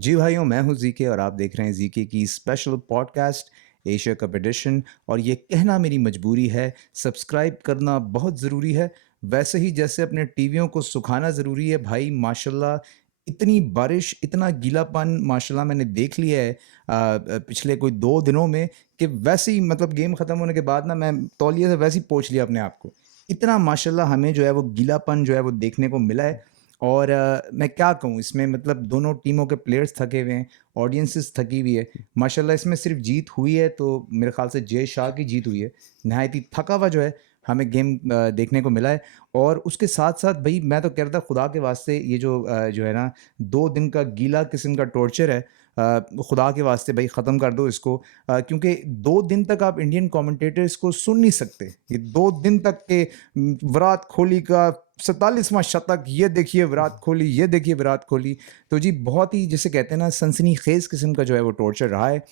जी भाइयों, मैं हूँ ज़ीके और आप देख रहे हैं ज़ीके की special podcast Asia cup edition. और ये कहना मेरी मजबूरी है, सब्सक्राइब करना बहुत ज़रूरी है। वैसे ही जैसे अपने टीवियों को सुखाना ज़रूरी है भाई, माशाल्लाह इतनी बारिश, इतना गीलापन माशाल्लाह मैंने देख लिया है पिछले कोई 2 दिनों में, कि वैसे ही मतलब गेम ख़त्म होने के बाद ना मैं तौलिए से वैसे ही पोंछ लिया अपने आप को। इतना माशाल्लाह हमें जो है वो गीलापन जो है वो देखने को मिला है। और मैं क्या कहूँ इसमें, मतलब दोनों टीमों के प्लेयर्स थके हुए हैं, ऑडियंसेस थकी हुई है। माशाल्लाह इसमें सिर्फ जीत हुई है तो मेरे ख्याल से जय शाह की जीत हुई है। नहायत ही थका हुआ जो है हमें गेम देखने को मिला है। और उसके साथ साथ भाई मैं तो कह रहा था, खुदा के वास्ते ये जो है ना 2 दिन का गीला किस्म का टॉर्चर है, खुदा के वास्ते भाई ख़त्म कर दो इसको। क्योंकि 2 दिन तक आप इंडियन कमेंटेटर्स को सुन नहीं सकते। ये 2 दिन तक के विराट कोहली का 47वां शतक, ये देखिए विराट कोहली, ये देखिए विराट कोहली। तो जी बहुत ही जिसे कहते हैं ना सनसनीखेज किस्म का जो है वो टॉर्चर रहा है।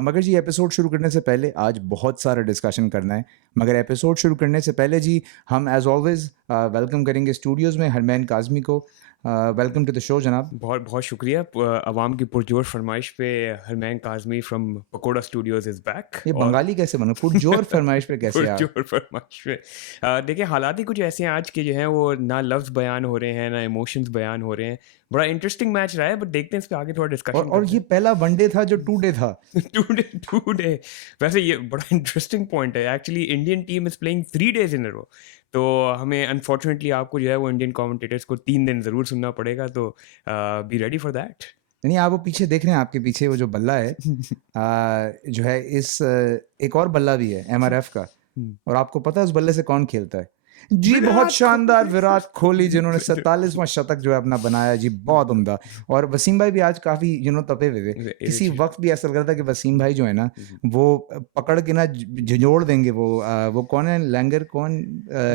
मगर जी एपिसोड शुरू करने से पहले आज बहुत सारा डिस्कशन करना है। मगर एपिसोड शुरू करने से पहले जी हम एज ऑलवेज वेलकम करेंगे स्टूडियोज़ में हरमैन काज़मी को। वेलकम टू द शो जनाब। बहुत बहुत शुक्रिया आवाम की पुरजोर फरमाइश पे Harman Kazmi from Pakoda studios is back ये और बंगाली कैसे बनो, पुरजोर फरमाइश पे कैसे आप? पुरजोर फरमाइश पे देखिए हालात ही कुछ ऐसे हैं आज के जो हैं वो ना लफ्ज़ बयान हो रहे हैं ना इमोशंस बयान हो रहे हैं। बड़ा इंटरेस्टिंग मैच रहा है बट देखते हैं इस पे आगे थोड़ा और डिस्कशन और करते ये हैं। पहला वनडे था जो 2 डे था। टू डे टू डे वैसे ये बड़ा इंटरेस्टिंग पॉइंट है actually Indian team is playing 3 days इन अ रो। तो हमें अनफॉर्चुनेटली आपको जो है वो इंडियन कमेंटेटर्स को 3 दिन ज़रूर सुनना पड़ेगा तो बी रेडी फॉर दैट। नहीं, आप वो पीछे देख रहे हैं, आपके पीछे वो जो बल्ला है, जो है एक और बल्ला भी है एमआरएफ का। और आपको पता है उस बल्ले से कौन खेलता है? जी बहुत विराट शानदार, कोहली। विराट कोहली जिन्होंने 47वां शतक जो है अपना बनाया जी, बहुत उम्दा। और वसीम भाई भी आज काफ़ी तपे हुए थे। किसी वक़्त भी ऐसा लग रहा था कि वसीम भाई जो है ना वो पकड़ के ना झिंझोड़ देंगे। वो कौन है लैंगर, कौन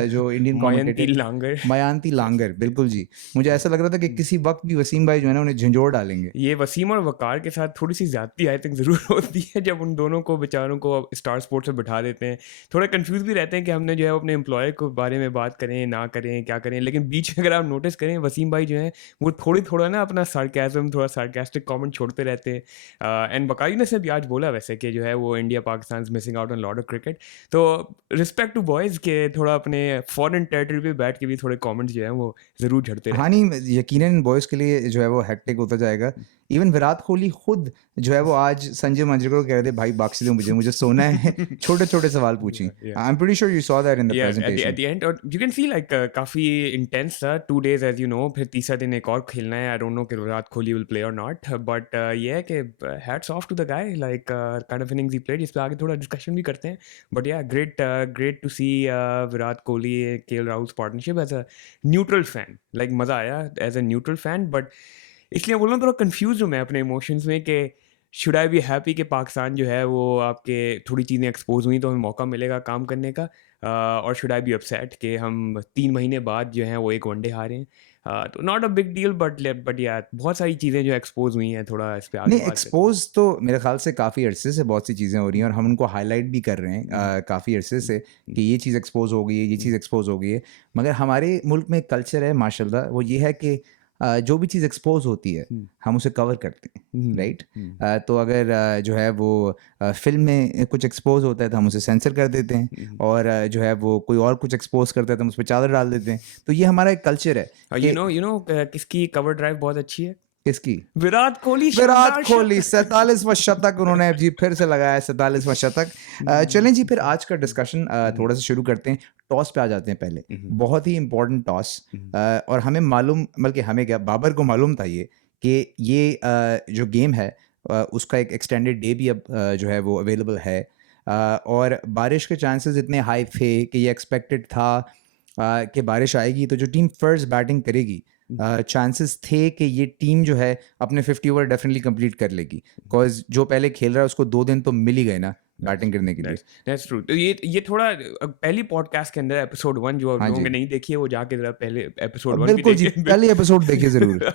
जो इंडियन मयंती कमेंटेटर, लांगर। मयांती लांगर, बिल्कुल जी। मुझे ऐसा लग रहा था कि किसी वक़्त भी वसीम भाई जो है ना उन्हें झिंझोड़ डालेंगे। ये वसीम और वकार के साथ थोड़ी-सी ज़्यादती आई थिंक ज़रूर होती है जब उन दोनों को बेचारों को स्टार स्पोर्ट्स में बिठा देते हैं। थोड़ा कन्फ्यूज़ भी रहते हैं कि हमने जो है अपने एम्प्लॉयी के बारे में बात करें, ना करें, क्या करें? लेकिन बीच में अगर आप नोटिस करें वसीम भाई जो हैं वो थोड़ा ना अपना सार्केज़्म थोड़ा सार्कास्टिक कमेंट छोड़ते रहते हैं। एंड वकारी ने से भी आज बोला वैसे कि जो है वो India Pakistan is missing out on lot of cricket. तो रिस्पेक्ट टू बॉयज़ के थोड़ा अपने फॉरेन टेरिटरी पे बैठ के भी थोड़े कमेंट्स जो हैं वो ज़रूर झड़ते हाँ, रहते हैं। नहीं, यकीनन बॉयज़ के लिए जो है वो हेक्टिक होता जाएगा। इवन विराट कोहली खुद जो है वो आज संजय मंजरेकर को कह रहे थे, भाई बख्श दो मुझे, मुझे सोना है। छोटे-छोटे सवाल पूछिए। Yeah, yeah. I am pretty sure you saw that in the या एट प्रेजेंटेशन। द एंड और यू कैन सी लाइक काफ़ी इंटेंस था 2 days एज़ यू नो फिर तीसरा दिन एक और खेलना है। आई डोंट नो कि विराट कोहली विल प्ले और नॉट बट ये है कि hats off to the guy like kind of innings he played जिस पे आगे थोड़ा डिस्कशन भी करते हैं। But yeah great to see Virat Kohli KL Rahul's partnership as a neutral fan like मज़ा आया as a neutral fan but इसलिए बोल रहा हूँ थोड़ा कन्फ्यूज़ हूँ मैं अपने इमोशंस में कि शुड आई बी हैप्पी कि पाकिस्तान जो है वो आपके थोड़ी चीज़ें एक्सपोज़ हुई तो हमें मौका मिलेगा काम करने का और शुड आई बी अपसेट कि हम 3 महीने बाद जो हैं वो एक वनडे हारे हैं। तो not a big deal but या बहुत सारी चीज़ें जो एक्सपोज़ हुई हैं थोड़ा इस पे आगे नहीं, बात करते हैं। एक्सपोज़ तो मेरे ख़्याल से काफ़ी अरसे से बहुत सी चीज़ें हो रही हैं और हम उनको हाइलाइट भी कर रहे हैं हुँ, काफ़ी अरसे हुँ, से, हुँ, कि ये चीज़ एक्सपोज़ हो गई है, ये हुँ, चीज़ एक्सपोज़ हो गई है। मगर हमारे मुल्क में एक कल्चर है माशाल्लाह, वो ये है कि जो भी चीज़ एक्सपोज़ होती है, हुँ, हम उसे कवर करते हैं, हुँ, राइट? हुँ, तो अगर जो है वो फ़िल्म में कुछ एक्सपोज़ होता है तो हम उसे सेंसर कर देते हैं। हुँ। और जो है वो कोई और कुछ एक्सपोज़ करता है तो हम उस पे चादर डाल देते हैं। तो ये हमारा एक कल्चर है कि यू नो किसकी कवर ड्राइव बहुत अच्छी है? किसकी? विराट कोहली विराट शानदार कोहली शतक। 47वां शतक उन्होंने जी फिर से लगाया, 47वां शतक। हुँ, चलें जी फिर आज का हुँ, डिस्कशन हुँ, थोड़ा-सा शुरू करते हैं। टॉस पे आ जाते हैं पहले। हुँ, बहुत ही इम्पोर्टेंट टॉस। हुँ, और हमें मालूम, बल्कि हमें क्या, बाबर को मालूम था ये कि ये जो गेम है उसका एक एक्सटेंडेड डे भी अब जो है वो अवेलेबल है। और बारिश के चांसेस इतने हाई थे कि ये एक्सपेक्टेड था कि बारिश आएगी तो जो टीम फर्स्ट बैटिंग करेगी, हुँ। चांसेस थे कि ये टीम जो है अपने 50 ओवर डेफिनेटली कंप्लीट कर लेगी। बिकॉज़ जो पहले खेल रहा है उसको 2 दिन तो मिल ही गए ना दैट्स बैटिंग करने के लिए। That's true. तो ये थोड़ा पहली पॉडकास्ट के अंदर एपिसोड 1 जो हाँ लोगों ने जी। नहीं देखी है वो जाके ज़रा पहले एपिसोड 1 भी बिल्कुल जी, देखें। पहली एपिसोड देखिए ज़रूर।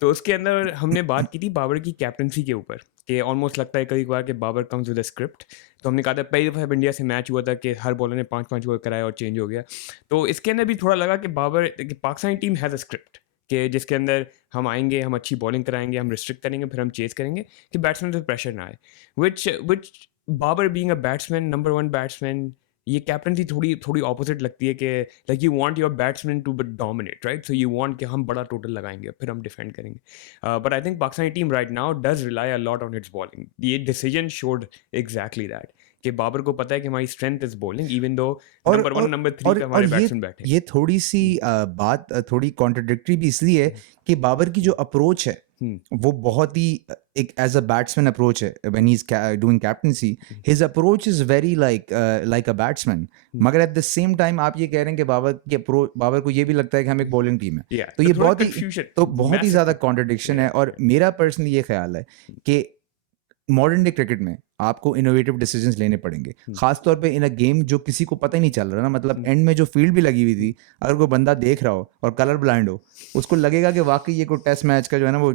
तो उसके अंदर हमने बात की थी बाबर की कैप्टेंसी के ऊपर कि ऑलमोस्ट लगता है कभी-कभार कि Babar comes with a script. तो हमने कहा था पहली दफ़ा जब इंडिया से मैच हुआ था कि हर बॉलर ने 5-5 ओवर कराए और चेंज हो गया। तो इसके अंदर भी थोड़ा लगा कि बाबर कि Pakistani team has a script कि जिसके अंदर हम आएंगे, हम अच्छी बॉलिंग कराएंगे, हम रिस्ट्रिक्ट करेंगे, फिर हम चेज करेंगे कि बैट्समैन पे प्रेशर ना आए, which Babar being a batsman, number one batsman, ये कैप्टनसी थोड़ी थोड़ी ऑपोजिट लगती है कि like you want your batsman to dominate, right? So you want कि हम बड़ा टोटल लगाएंगे, फिर हम डिफेंड करेंगे। But I think Pakistani team right now does rely a lot on its bowling. ये डिसीजन शोड एग्जैक्टली दैट कि बाबर को पता है कि हमारी strength is bowling, even though और नंबर वन, नंबर थ्री पे और हमारे बैट्समैन बैठे हैं। ये थोड़ी सी बात थोड़ी कॉन्ट्रडिक्टरी भी इसलिए है कि बाबर की जो अप्रोच है वो बहुत ही एक एज अ बैट्समैन अप्रोच है when he is doing captaincy, his approach is very like a batsman, मगर एट द सेम टाइम आप ये कह रहे हैं कि बाबर को ये भी लगता है कि हम एक बॉलिंग टीम है। Yeah, तो तो ये थोड़ा बहुत ही confusion, massive ज़्यादा कॉन्ट्रडिक्शन है। और मेरा पर्सनली ये ख्याल है कि मॉडर्न डे क्रिकेट में आपको इनोवेटिव डिसीजंस लेने पड़ेंगे, खास तौर पे इन अ गेम जो किसी को पता ही नहीं चल रहा ना, मतलब एंड में जो फील्ड भी लगी हुई थी, अगर कोई बंदा देख रहा हो और कलर ब्लाइंड हो, उसको लगेगा कि वाकई ये कोई टेस्ट मैच का जो है ना वो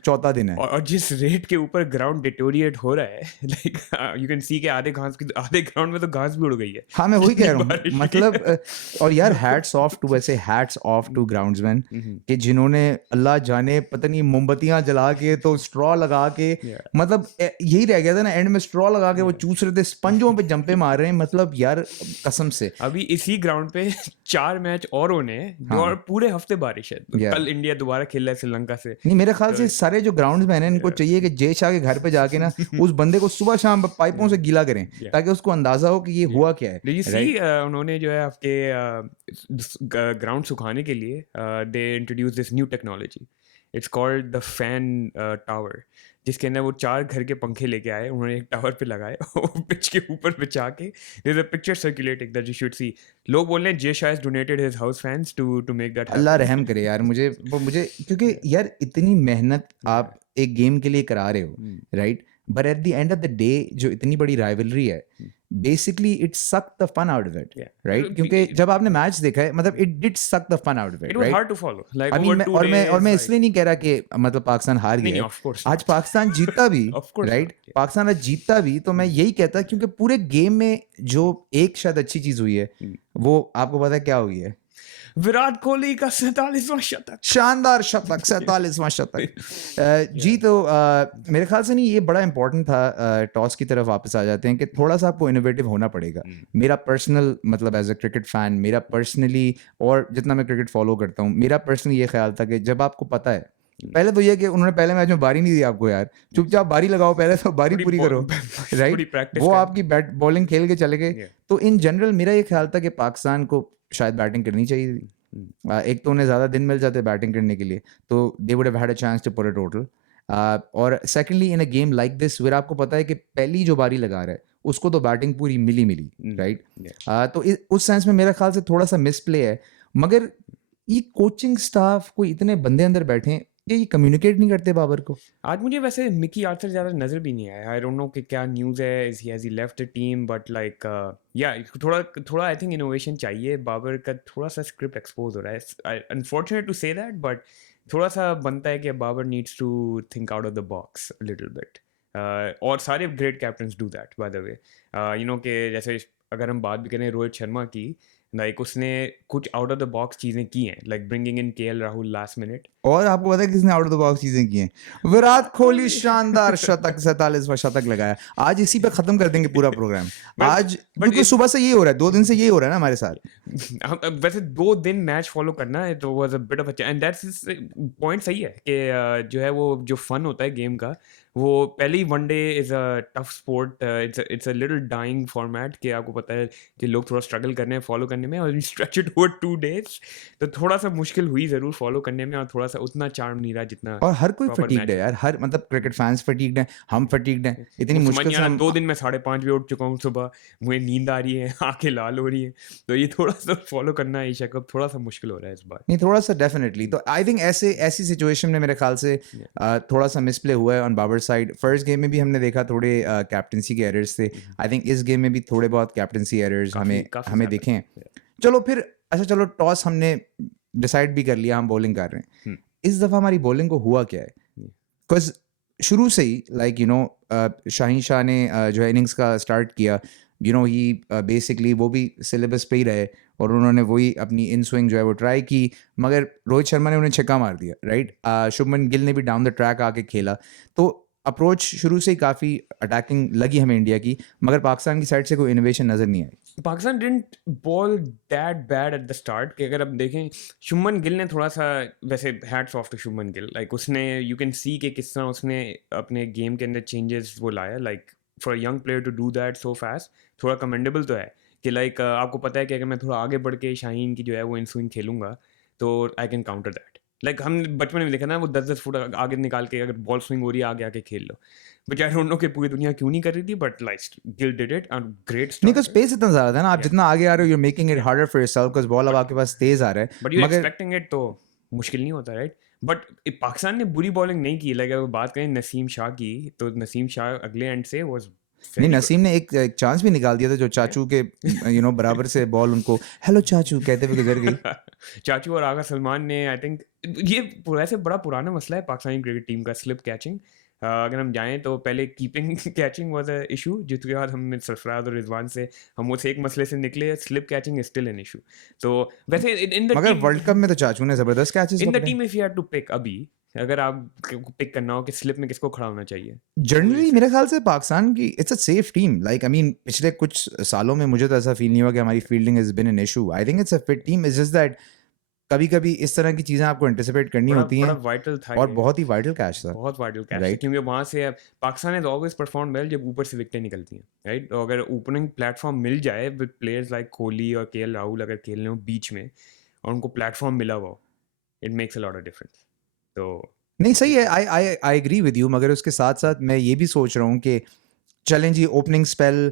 चौथा दिन है। और जिस रेट के ऊपर ग्राउंड डिटोरिएट हो रहा है, लाइक यू कैन सी के आधे ग्राउंड में तो घास भी उड़ गई है। हाँ, मैं वही कह रहा हूँ, बारिश हुई मतलब है। और यार हैट्स ऑफ टू, वैसे हैट्स ऑफ टू ग्राउंड्समैन कि जिन्होंने अल्लाह जाने पता नहीं मोमबत्तियां जला के तो स्ट्रॉ लगा के, Yeah. मतलब यही रह गया था ना एंड में, स्ट्रॉ लगा के वो चूस रहे थे, स्पंजों पे जंपे मार रहे हैं, मतलब यार कसम से। अभी इसी ग्राउंड पे 4 मैच और होने हैं, हाँ। और पूरे हफ्ते बारिश है। Yeah. कल इंडिया दोबारा खेल रहा है श्रीलंका से। नहीं, मेरे ख्याल से सारे जो ग्राउंड्समैन हैं इनको चाहिए कि जय शाह के घर पे जाके ना उस बंदे को सुबह शाम पाइपों से गीला करें ताकि उसको अंदाजा हो कि ये हुआ क्या है। Did you see राइट, उन्होंने जो है आपके ग्राउंड सुखाने के लिए they introduce this new technology, it's called the fan tower, जिसके अंदर वो 4 घर के पंखे लेके आए, उन्होंने एक टावर पे लगाए पिच के ऊपर बिछा के, there is a picture circulating that you should see. लोग बोल रहे हैं Jay Shah has donated his house fans to make that Allah happen. रहम करे यार, मुझे क्योंकि यार इतनी मेहनत आप एक गेम के लिए करा रहे हो, right, but at the end of the day जो इतनी बड़ी राइवलरी है, basically it suck the fun out of it, Yeah. Right, क्योंकि जब आपने मैच देखा है, मतलब it did suck the fun out of It it, was right. hard to follow, like I over mean 2 days, और मैं like इसलिए नहीं कह रहा कि मतलब पाकिस्तान हार नहीं, गया नहीं, है, of course आज not. पाकिस्तान जीता भी, Of course right, not, yeah. Pakistan आज जीता भी, तो मैं यही कहता क्योंकि पूरे गेम में जो एक शायद अच्छी चीज हुई है वो आपको पता है क्या हुई है? विराट कोहली का 47वां शतक। शानदार शतक, 47वां शतक। जी, तो मेरे ख्याल से नहीं, ये बड़ा इंपॉर्टेंट था। टॉस की तरफ वापस आ जाते हैं कि थोड़ा सा आपको इनोवेटिव होना पड़ेगा। मेरा पर्सनल मतलब एज अ क्रिकेट फैन, मेरा पर्सनली, और जितना मैं क्रिकेट फॉलो करता हूँ, मेरा पर्सनली ये ख्याल था कि जब आपको पता है, पहले तो ये कि उन्होंने पहले मैच में बारी नहीं दी आपको, यार चुपचाप बारी लगाओ, पहले तो बारी थोड़ी पूरी करो, थोड़ी राइट, प्रैक्टिस वो कर। आपकी बैट बॉलिंग खेल के चले गए। Yeah. तो इन जनरल मेरा ये ख्याल था कि पाकिस्तान को शायद बैटिंग करनी चाहिए थी। एक तो उन्हें ज़्यादा दिन मिल जाते बैटिंग करने के लिए, तो they would have had a chance to put a total. और secondly in a game like this where आपको पता है कि पहली जो बारी लगा रहा है उसको तो बैटिंग पूरी मिली, राइट। तो उस सेंस में मेरा ख्याल से थोड़ा सा मिसप्ले है। मगर ये कोचिंग स्टाफ, कोई इतने बंदे अंदर बैठे हैं, ये कम्युनिकेट नहीं करते बाबर को। आज मुझे वैसे मिकी आर्थर ज़्यादा नज़र भी नहीं आया। आई डोंट नो कि क्या न्यूज़ है, is he has he left the team, but like या थोड़ा आई थिंक इनोवेशन चाहिए। बाबर का थोड़ा सा स्क्रिप्ट एक्सपोज हो रहा है, unfortunate to say that, but थोड़ा सा बनता है कि Babar needs to think out of the box a little bit. और सारे great captains do that by the way. You know कि जैसे अगर हम बात भी करें रोहित शर्मा की, लाइक उसने कुछ आउट ऑफ द बॉक्स चीज़ें की हैं, like bringing in KL Rahul last minute. और आपको पता है किसने आउट ऑफ द बॉक्स चीजें की हैं? विराट कोहली, शानदार शतक, 47वां शतक लगाया। आज इसी पे खत्म कर देंगे पूरा प्रोग्राम आज, क्योंकि सुबह से ये हो रहा है, 2 दिन से ये हो रहा है ना हमारे साथ। वैसे 2 दिन मैच फॉलो करना है तो was a bit of a, and that's point सही है कि जो है वो जो फन होता है गेम का, वो पहले ही one day is a tough sport, it's a little dying format कि आपको पता है कि लोग थोड़ा स्ट्रगल कर रहे हैं फॉलो करने में, और स्ट्रेच इट ओवर 2 डेज, तो थोड़ा सा मुश्किल हुई ज़रूर फॉलो करने में, और थोड़ा सा उतना चार्म नहीं रहा जितना और हर कोई प्रॉपर फटीग्ड मैच है यार, हर मतलब क्रिकेट फैंस फटीग्ड हैं, हम फटीग्ड हैं, इतनी समझ मुश्किल नहीं से आ रहा। हम 2 दिन में 5:30 बजे उठ चुका हूँ सुबह, मुझे नींद आ रही है, आंखें लाल हो रही हैं, तो ये थोड़ा सा फॉलो करना एशिया कप थोड़ा सा मुश्किल हो रहा है इस बार। नहीं, थोड़ा सा डेफिनेटली। तो आई थिंक ऐसी सिचुएशन में मेरे ख्याल से थोड़ा सा मिसप्ले हुआ है on Babar side. First game में भी हमने देखा थोड़े कैप्टनसी के एरर्स थे। आई थिंक इस गेम में भी थोड़े बहुत कैप्टनसी एरर्स हमें काफी ज्यादा। दिखे हैं। चलो फिर, अच्छा चलो, टॉस हमने डिसाइड भी कर लिया, हम बॉलिंग कर रहे हैं। इस दफ़ा हमारी बॉलिंग को हुआ क्या है? बिकॉज शुरू से ही like you know Shaheen Shah ने जो है इनिंग्स का स्टार्ट किया, ही बेसिकली वो भी सिलेबस पे ही रहे और उन्होंने वही अपनी इन स्विंग जो है वो ट्राई की, मगर रोहित शर्मा ने उन्हें छक्का मार दिया, राइट। शुभमन गिल ने भी डाउन द ट्रैक आके खेला, तो अप्रोच शुरू से ही काफ़ी अटैकिंग लगी हमें इंडिया की, मगर पाकिस्तान की साइड से कोई इनोवेशन नज़र नहीं आई। Pakistan didn't bowl that bad at the start कि अगर आप देखें शुभमन गिल ने थोड़ा सा, वैसे hats off to Shubman Gill, like उसने, यू कैन सी कि किस तरह उसने अपने गेम के अंदर चेंजेस वो लाया, like for a young player to do that so fast, थोड़ा कमेंडेबल तो है कि लाइक आपको पता है कि अगर मैं थोड़ा आगे बढ़ के शाहीन की जो है वो इन स्विंग खेलूंगा तो I can counter that. Like हम बचपन में देखा ना, वो 10-10 फुट आगे निकाल के अगर बॉल स्विंग हो रही है आगे आके खेल लो, बट आई डोंट नो कि पूरी दुनिया क्यों नहीं कर रही थी, but like Gill did it and great नहीं, स्टार्ट। बिकॉज स्पेस इतना ज़्यादा था ना, आप Yeah. जितना आगे आ रहे हो, you making it Yeah. Harder for yourself, because ball अब बट आपके पास तेज आ रहा है, बट यू मगर एक्सपेक्टिंग इट तो मुश्किल नहीं होता, राइट। बट पाकिस्तान ने बुरी बॉलिंग नहीं की, लाइक अगर बात करें नसीम शाह की, तो नसीम शाह अगले एंड से वाज नहीं, वेरी नसीम ने एक चांस भी निकाल दिया था जो चाचू के बराबर से बॉल उनको हेलो चाचू कहते हुए गुजर गई। चाचू और आगा सलमान ने, आई थिंक ये वैसे बड़ा पुराना मसला है पाकिस्तानी क्रिकेट टीम का, स्लिप कैचिंग। अगर हम जाएं तो पहले keeping catching was a issue, जिसके बाद हम सरफराज और रिजवान से हम उस एक मसले से निकले, slip catching is still an issue. तो वैसे इन द मगर टीम, वर्ल्ड कप में तो चाचू ने जबरदस्त कैचेस इन द पकड़े। Team if you had to pick, अभी अगर आप पिक करना हो कि स्लिप में किसको खड़ा होना चाहिए, जनरली मेरे ख्याल से पाकिस्तान की it's a safe team, like I mean पिछले कुछ सालों में मुझे तो ऐसा फील नहीं हुआ कि हमारी fielding has been an issue. I think it's a fit team, it's just that कभी कभी इस तरह की चीजें आपको एंटिसिपेट करनी बड़ा होती बड़ा हैं, वाइटल था और ये, बहुत ही वाइटल कैच था, बहुत वाइटल कैच है, राइट। क्योंकि वहाँ से Pakistan has always perform well जब ऊपर से विकेटें निकलती हैं, राइट। तो अगर ओपनिंग प्लेटफॉर्म मिल जाए विद प्लेयर्स लाइक कोहली और केएल राहुल, अगर खेलने हो बीच में और उनको प्लेटफॉर्म मिला हुआ, it makes a lot of difference. तो नहीं, सही है, आई आई आई एग्री विद यू, मगर उसके साथ साथ मैं ये भी सोच रहा हूँ कि चलें जी, opening spell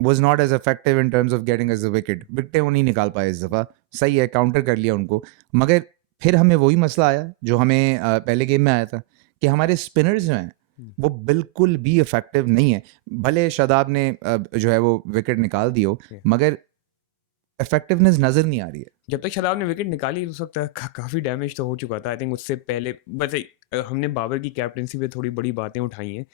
was not as effective in terms of getting us the wicket, विकेटें वो नहीं निकाल पाए इस दफ़ा, सही है, काउंटर कर लिया उनको, मगर फिर हमें वही मसला आया जो हमें पहले गेम में आया था कि हमारे स्पिनर्स जो हैं वो बिल्कुल भी इफेक्टिव नहीं है। भले शादाब ने जो है वो विकेट निकाल दी हो, Yeah. मगर इफेक्टिवनेस नज़र नहीं आ रही है। जब तक शादाब ने विकेट निकाली उस वक्त काफ़ी डैमेज तो हो चुका था, आई थिंक उससे पहले वैसे हमने बाबर की कैप्टनसी पे थोड़ी बड़ी बातें उठाई हैं।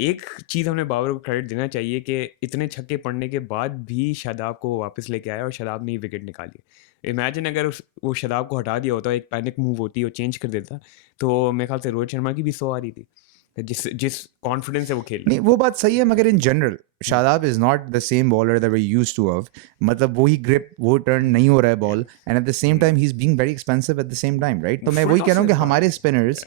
एक चीज़ हमने बाबर को क्रेडिट देना चाहिए कि इतने छक्के पड़ने के बाद भी शादाब को वापस लेके आया और शादाब ने ही विकेट निकाली। इमेजिन अगर वो शादाब को हटा दिया होता, एक पैनिक मूव होती और चेंज कर देता, तो मेरे ख्याल से रोहित शर्मा की भी 100 आ रही थी, जिस जिस कॉन्फिडेंस से वो खेल रहा नहीं, वो बात सही है, मगर in general Shadab is not the same bowler that we used to have, मतलब वही ग्रिप, वो टर्न नहीं हो रहा है ball, and at the same time he is being very expensive at the same time, right. तो मैं Full वही कह toss रहा हूँ कि is not- हमारे स्पिनर्स,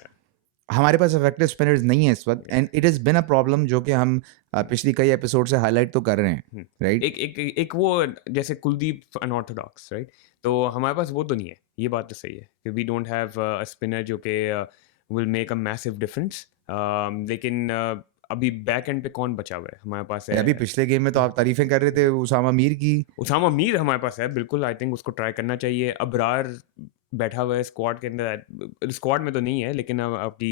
हमारे पास इफेक्टिव स्पिनर्स नहीं है इस वक्त, and it has been a problem जो कि हम पिछली कई एपिसोड से हाईलाइट तो कर रहे हैं, राइट। एक वो जैसे कुलदीप अनऑर्थोडॉक्स, राइट। तो हमारे पास वो तो नहीं है, ये बात तो सही है कि we don't have a spinner जो कि will make a massive difference, लेकिन अभी बैक एंड पे कौन बचा हुआ है हमारे पास है? अभी पिछले गेम में तो आप तारीफें कर रहे थे उसामा मीर की। उसामा मीर हमारे पास है, बिल्कुल, आई थिंक उसको ट्राई करना चाहिए। अबरार बैठा हुआ है स्क्वाड के अंदर, स्क्वाड में तो नहीं है, लेकिन अब आपकी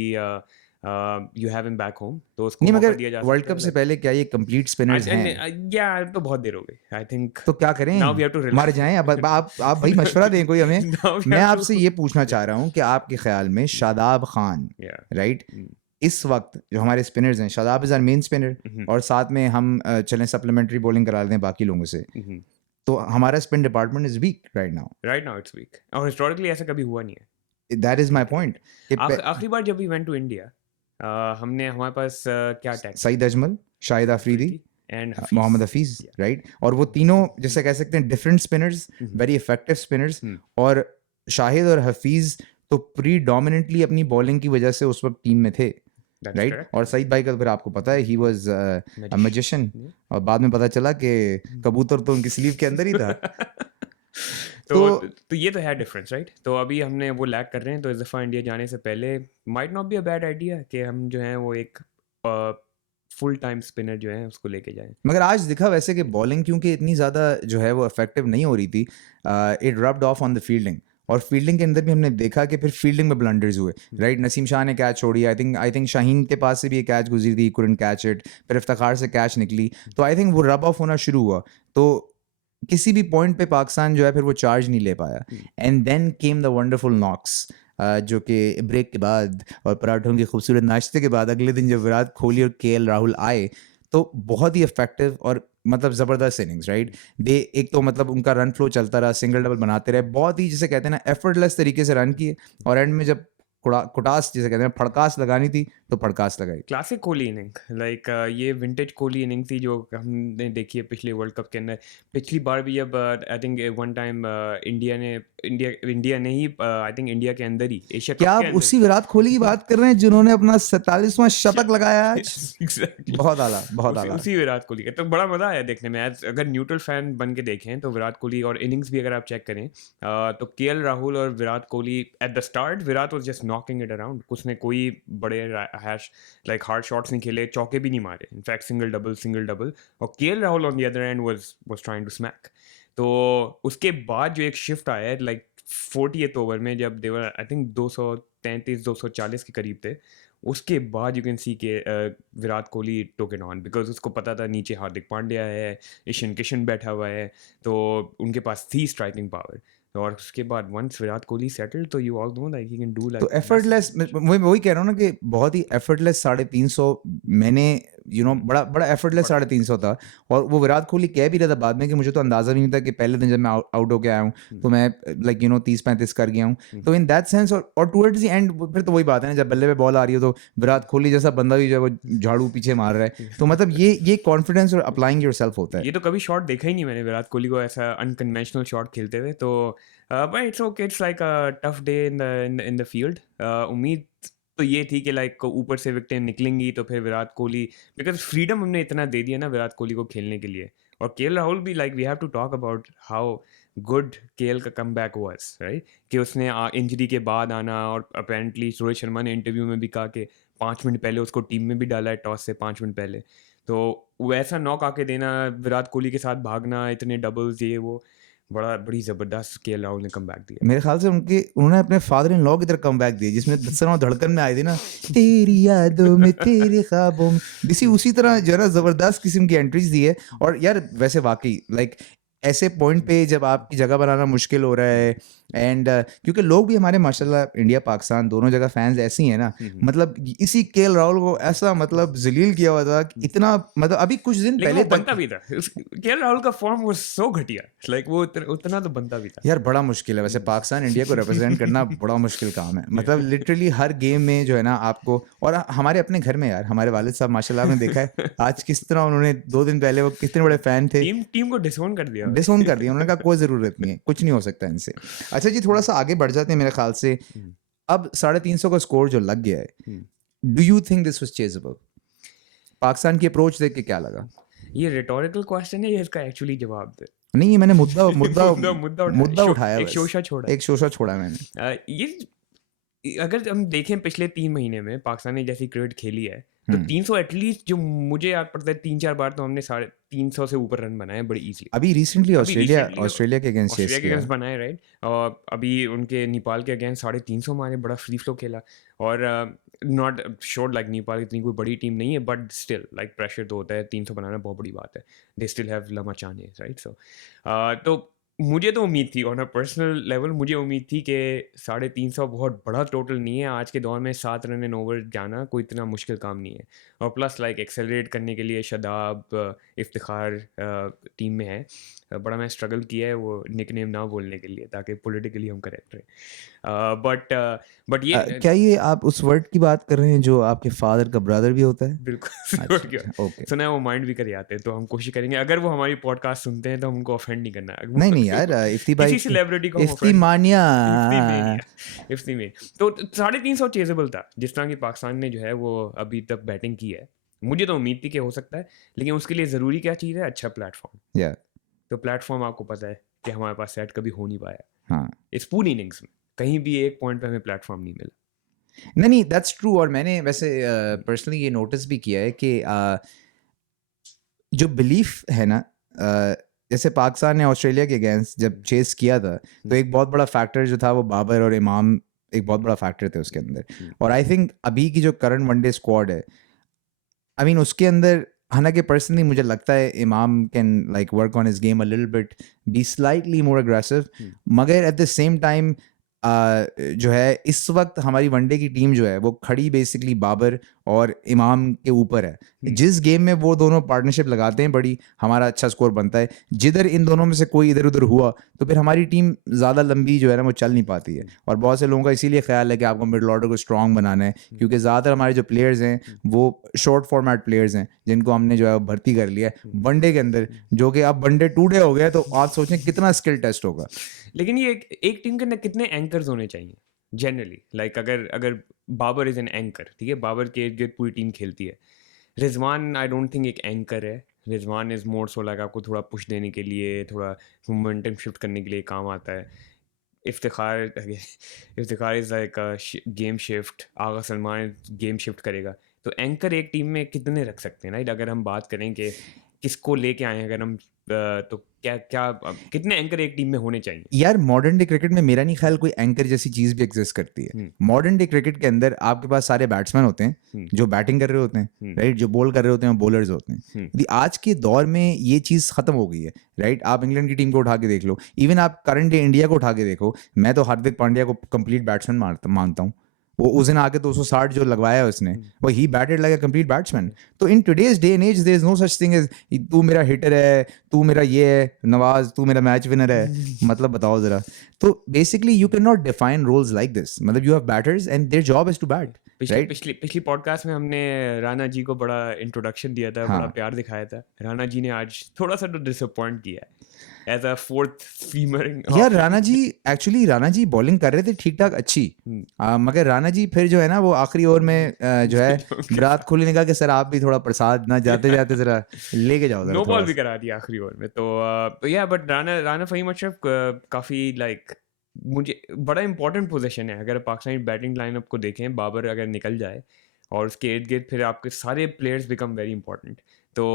you have him back home, तो उसको नहीं, मौका मगर दिया जा वर्ल्ड सकता कप है, से पहले क्या ये कंप्लीट स्पिनर्स हैं? या तो बहुत देर हो गई, आई थिंक तो क्या करें, नाउ वी हैव टू मर जाएं? अब आप भाई मशवरा दें कोई हमें। Now we मैं have आपसे to- ये पूछना चाह रहा हूँ कि आपके ख्याल में Shadab Khan, Yeah. Right, Mm. इस वक्त जो हमारे स्पिनर्स हैं, Shadab is our main spinner, Mhm. और साथ में हम चलें सप्लीमेंट्री बॉलिंग करा लेते हैं बाकी लोगों से, Mhm. तो हमारा spin department is weak right now. Right now it's weak, और हिस्टोरिकली ऐसा कभी हुआ नहीं है। दैट इज माय पॉइंट कि आखिरी बार जब वी वेंट टू इंडिया, हमने हमारे पास क्या टैक्स सईद अजमल, शाहिद आफरीदी, एंड मोहम्मद हफीज, राइट, और वो तीनों जैसे कह सकते हैं different spinners, very effective spinners, और शाहिद और हफीज तो प्रीडोमिनेंटली अपनी बॉलिंग की वजह से उस वक्त टीम में थे, राइट। और सईद भाई का तो फिर आपको पता है ही वाज अ मैजिशियन, और बाद में पता चला कि कबूतर तो उनकी स्लीव के अंदर ही था। तो ये तो है डिफरेंस, राइट। तो अभी हमने वो लैक कर रहे हैं, तो इस दफ़ा इंडिया जाने से पहले might not be a bad idea कि हम जो है वो एक फुल टाइम स्पिनर जो है उसको लेके जाएं। मगर आज दिखा वैसे कि बॉलिंग क्योंकि इतनी ज़्यादा जो है वो इफेक्टिव नहीं हो रही थी, it rubbed of on the fielding, और फील्डिंग के अंदर भी हमने देखा कि फिर फील्डिंग में ब्लंडर्स हुए, राइट। नसीम शाह ने कैच छोड़ी, आई थिंक शाहीन के पास से भी एक कैच गुजरी थी, कुडंट कैच इट, फिर इफ्तिखार से कैच निकली, तो आई थिंक वो रब ऑफ होना शुरू हुआ, तो किसी भी पॉइंट पे पाकिस्तान जो है फिर वो चार्ज नहीं ले पाया, and then came the wonderful knocks, जो कि ब्रेक के बाद और पराठों के खूबसूरत नाश्ते के बाद अगले दिन जब विराट कोहली और केएल राहुल आए, तो बहुत ही इफेक्टिव और मतलब ज़बरदस्त इनिंग्स, राइट? दे एक तो मतलब उनका रन फ्लो चलता रहा, सिंगल डबल बनाते रहे, बहुत ही जिसे कहते हैं ना एफर्टलेस तरीके से रन किए, और एंड में जब कुटास जिसे कहते हैं फड़कास लगानी थी तो फड़कास लगाई। क्लासिक कोहली इनिंग, लाइक ये विंटेज कोहली इनिंग थी जो हमने देखी है पिछले वर्ल्ड कप के अंदर। पिछली बार भी जब I think one time India ने ही आई थिंक इंडिया के अंदर ही एशिया क्या कप आप के अंदर उसी विराट कोहली की बात कर रहे हैं जिन्होंने अपना 47वां शतक लगाया आज? एग्जैक्टली बहुत आला, बहुत आला। उसी विराट कोहली का तो बड़ा मजा आया देखने में। अगर न्यूट्रल फैन बन के देखें तो विराट कोहली और इनिंग्स भी अगर आप चेक करें तो केएल राहुल और Virat Kohli eight the start Virat was just knocking it around. उसने कोई बड़े हैश लाइक हार्ड शॉट्स नहीं खेले, चौके भी नहीं मारे, इनफैक्ट सिंगल डबल। और KL Rahul on the other end was trying to smack. तो उसके बाद जो एक शिफ्ट आया लाइक 40th ओवर में जब देवर आई थिंक 233 240 के करीब थे, उसके बाद यू कैन सी के विराट कोहली टोक इट ऑन बिकॉज उसको पता था नीचे हार्दिक पांड्या है, ईशान किशन बैठा हुआ है, तो उनके पास थी स्ट्राइकिंग पावर। और उसके बाद वंस विराट कोहली सेटल तो you all know like he can do तो लाइक एफर्टलेस, मैं वही कह रहा हूँ ना कि बहुत ही एफर्टलेस 350 मैंने बड़ा बड़ा एफर्टलेस 350 था। और वो विराट कोहली कह भी रहा था बाद में कि मुझे तो अंदाजा भी नहीं था कि पहले दिन जब मैं आउट होके आया हूँ तो मैं लाइक 30-35 कर गया हूँ। तो इन दैट सेंस और टुवर्ड्स द एंड फिर तो वही बात है ना, जब बल्ले पे बॉल आ रही हो तो विराट कोहली जैसा बंदा भी जो है वो झाड़ू पीछे मार रहा है। तो मतलब ये कॉन्फिडेंस और अप्लाइंग योरसेल्फ होता है। ये तो कभी शॉट देखा ही नहीं मैंने विराट कोहली को ऐसा अनकन्वेंशनल शॉट खेलते हुए। तो but it's okay, it's like a tough day in the field. उम्मीद तो ये थी कि लाइक ऊपर से विकेटें निकलेंगी तो फिर विराट कोहली, बिकॉज फ्रीडम हमने इतना दे दिया ना विराट कोहली को खेलने के लिए। और केएल राहुल भी, like we have to talk about how good KL का कम बैक वाज, राइट? कि उसने इंजरी के बाद आना, और अपेरेंटली रोहित शर्मा ने इंटरव्यू में भी कहा कि 5 मिनट पहले उसको टीम में भी डाला है टॉस से 5 मिनट पहले। तो वैसा नॉक आके देना, विराट कोहली के साथ भागना, इतने डबल्स, ये वो बड़ी ज़बरदस्त केएल राहुल ने कम बैक दिया। मेरे ख्याल से उन्होंने अपने फादर इन लॉ की तरह कम बैक दिया जिसमें दसना धड़कन में आई थी ना, तेरी यादों में तेरे ख्वाबों में, उसी तरह जो है ना जबरदस्त किस्म की एंट्रीज दी है। और यार वैसे वाकई लाइक ऐसे पॉइंट पे जब आपकी जगह बनाना मुश्किल हो रहा है एंड क्योंकि लोग भी हमारे माशाल्लाह इंडिया पाकिस्तान दोनों जगह फैंस ऐसे ही है ना, मतलब इसी केएल राहुल को ऐसा मतलब जलील किया हुआ था कि इतना, मतलब अभी कुछ दिन लेकिन पहले वो बनता भी था। केएल राहुल का फॉर्म वो सो घटिया, लाइक वो उतना तो बनता भी था। यार बड़ा मुश्किल है वैसे पाकिस्तान इंडिया को रिप्रेजेंट करना, बड़ा मुश्किल काम है। मतलब लिटरली हर गेम में जो है ना आपको, और हमारे अपने घर में यार हमारे वालिद साहब माशाल्लाह आपने देखा है आज किस तरह उन्होंने 2 दिन पहले वो कितने बड़े फैन थे, टीम को डिसोन कर दिया। डिसोन कर दिया। उन्होंने कहा कोई ज़रूरत नहीं है, कुछ नहीं हो सकता इनसे। अच्छा जी, थोड़ा सा आगे बढ़ जाते हैं मेरे ख्याल से। अब 350 का स्कोर जो लग गया है, do you think this was chasable? Pakistan की अप्रोच देख के क्या लगा? ये रिटोरिकल क्वेश्चन है, ये इसका एक्चुअली जवाब दे। नहीं, मैंने मुद्दा मुद्दा मुद्दा उठाया, एक बस शोशा छोड़ा। एक शोशा छोड़ा मैंने। ये अगर हम देखें पिछले 3 महीने में पाकिस्तान ने जैसी क्रिकेट खेली है, तो 300 एटलीस्ट, जो मुझे याद पड़ता है 3-4 बार तो हमने 350 से ऊपर रन बनाए बड़ी इजीली। अभी रिसेंटली अभी ऑस्ट्रेलिया recently के अगेंस्ट चेस ऑस्ट्रेलिया के किया। अगेंस्ट बनाए, राइट? और अभी उनके नेपाल के अगेंस्ट 350 मारे, बड़ा फ्री फ्लो खेला। और नॉट श्योर लाइक नेपाल इतनी कोई बड़ी टीम नहीं है, बट स्टिल लाइक प्रेशर तो होता है, 300 बनाना बहुत बड़ी बात है। They still have Lama चाने, right? सो तो मुझे तो उम्मीद थी, ऑन अ पर्सनल लेवल मुझे उम्मीद थी कि 350 बहुत बड़ा टोटल नहीं है आज के दौर में। 7 रन एंड ओवर जाना कोई इतना मुश्किल काम नहीं है। और प्लस लाइक एक्सेलरेट करने के लिए शादाब इफ्तिखार टीम में है। बड़ा मैं स्ट्रगल किया है वो निकनेम ना बोलने के लिए, ताकि पॉलिटिकली हम करेक्ट रहे। बट ये क्या ये आप उस वर्ड की बात कर रहे हैं जो आपके फादर का ब्रदर भी होता है? बिल्कुल अच्छा, ओके। सुना है वो माइंड भी कर आते हैं, तो हम कोशिश करेंगे अगर वो हमारी पॉडकास्ट सुनते हैं तो हमको ऑफेंड नहीं करना। नहीं नहीं यार, इफ्ती भाई, किसी सेलिब्रिटी को इफ्ती मानिया, इफ्ती में तो 350 चेजेबल था। जिस तरह की पाकिस्तान ने जो है वो अभी तक बैटिंग की है, मुझे तो उम्मीद थी कि हो सकता है, लेकिन उसके लिए ज़रूरी क्या चीज़ है? अच्छा प्लेटफॉर्म। या तो प्लेटफॉर्म आपको पता है कि हमारे पास सेट कभी हो नहीं पाया। हाँ, इस पूरी इनिंग्स में कहीं भी एक पॉइंट पे हमें प्लेटफॉर्म नहीं मिला। नहीं दैट्स ट्रू। और मैंने वैसे पर्सनली ये नोटिस भी किया है कि जो बिलीफ है ना, जैसे पाकिस्तान ने ऑस्ट्रेलिया के अगेंस्ट जब चेस किया था तो एक बहुत बड़ा फैक्टर जो था वो बाबर और इमाम एक बहुत बड़ा फैक्टर थे उसके अंदर। और आई थिंक अभी की जो करंट वनडे स्क्वाड है, आई मीन उसके अंदर, हालांकि पर्सनली मुझे लगता है इमाम can like work on his game a little bit, be slightly more aggressive, मगर एट द सेम टाइम जो है इस वक्त हमारी वनडे की टीम जो है वो खड़ी बेसिकली बाबर और इमाम के ऊपर है। जिस गेम में वो दोनों पार्टनरशिप लगाते हैं बड़ी, हमारा अच्छा स्कोर बनता है। जिधर इन दोनों में से कोई इधर उधर हुआ तो फिर हमारी टीम ज़्यादा लंबी जो है ना वो चल नहीं पाती है। और बहुत से लोगों का इसीलिए ख्याल है कि आपको मिडिल ऑर्डर को स्ट्रॉन्ग बनाना है, क्योंकि ज़्यादातर हमारे जो प्लेयर्स हैं वो शॉर्ट फॉर्मेट प्लेयर्स हैं जिनको हमने जो है वो भर्ती कर लिया है वनडे के अंदर, जो कि अब वनडे 2 डे हो गया, तो आप सोचें कितना स्किल टेस्ट होगा। लेकिन ये एक टीम के अंदर कितने एंकर्स होने चाहिए जनरली? लाइक अगर अगर बाबर इज एन एंकर, ठीक है, बाबर के इर्द गिर्द पूरी टीम खेलती है। रिजवान आई डोंट थिंक एक एंकर है। Rizwan is more so like आपको थोड़ा पुश देने के लिए, थोड़ा मोमेंटम शिफ्ट करने के लिए काम आता है। Iftikhar is like game shift, Agha Salman game shift करेगा। तो एंकर एक टीम में कितने रख सकते हैं, राइट? अगर हम बात करें कि किसको लेके आए हैं, अगर हम तो क्या क्या कितने एंकर एक टीम में होने चाहिए? यार मॉडर्न डे क्रिकेट में मेरा नहीं ख्याल कोई एंकर जैसी चीज भी एग्जिस्ट करती है। मॉडर्न डे क्रिकेट के अंदर आपके पास सारे बैट्समैन होते हैं जो बैटिंग कर रहे होते हैं, राइट, जो बॉल कर रहे होते हैं, बॉलर्स होते हैं। यदि आज के दौर में ये चीज खत्म हो गई है, राइट। आप इंग्लैंड की टीम को उठा के देख लो, इवन आप करंट डे इंडिया को उठा के देखो, मैं तो हार्दिक पांड्या को कंप्लीट बैट्समैन मानता हूँ। वो उस दिन आके 260 जो लगवाया है उसने, वो ही batted like a complete batsman. तो in today's day and age there is no such thing as तू मेरा हिटर है, तू मेरा ये है, नवाज तू मेरा मैच विनर है। मतलब बताओ जरा। तो basically you can not define roles like this. मतलब you have batters and their job is to bat. पिछली पॉडकास्ट में हमने राणा जी को बड़ा इंट्रोडक्शन दिया था, बड़ा प्यार दिखाया था। राणा जी ने आज थोड़ा सा तो डिसअपॉइंट किया है एज अ फोर्थ फीमर। यार राणा जी बॉलिंग कर रहे थे ठीक ठाक अच्छी, मगर राणा जी फिर जो है ना वो आखिरी ओवर में जो है रात खोली ने कहा कि सर आप भी थोड़ा प्रसाद ना जाते जाते जरा लेके जाओ, नो बॉल भी करा दिया आखिरी ओवर में। तो या बट राणा फहीम अशरफ काफी लाइक मुझे बड़ा इंपॉर्टेंट पोजीशन है। अगर पाकिस्तानी बैटिंग लाइनअप को देखें, बाबर अगर निकल जाए और उसके इर्द गिर्द फिर आपके सारे प्लेयर्स बिकम वेरी इंपॉर्टेंट। तो